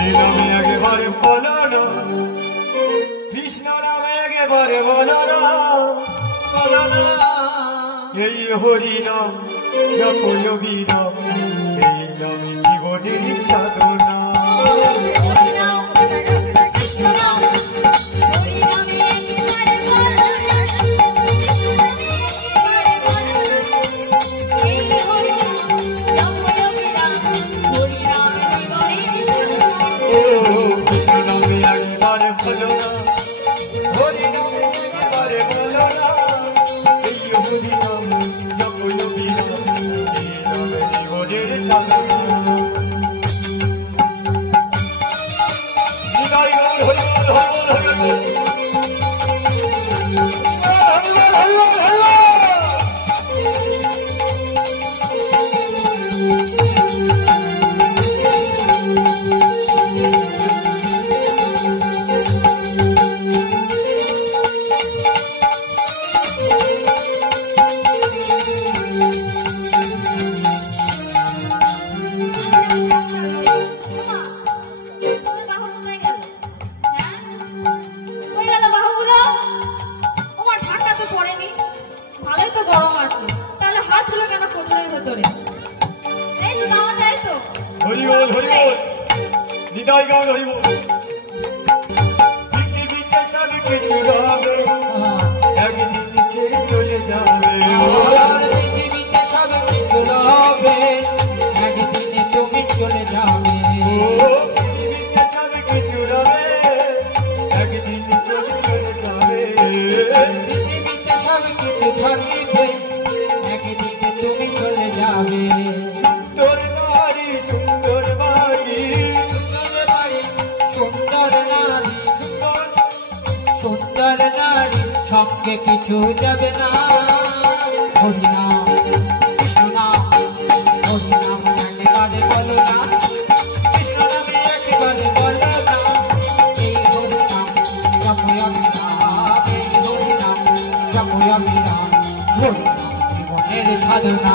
হরি নামে একেবারে বলো না, কৃষ্ণ নামে একেবারে বলো না, এই হরি নাম জপ যোগী নাম, এই নামে জীবনের সাধনা। সঙ্গে কিছু যাবে না। হরি নাম কৃষ্ণ নাম, হরি নাম একেবারে বলো না, কৃষ্ণ নামে একেবারে বলো না। এই হরি নাম জপো আমি নাম, এই হরি নাম জপো আমি নাম, হরি নাম জীবনের সাধনা।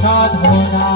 সাধনা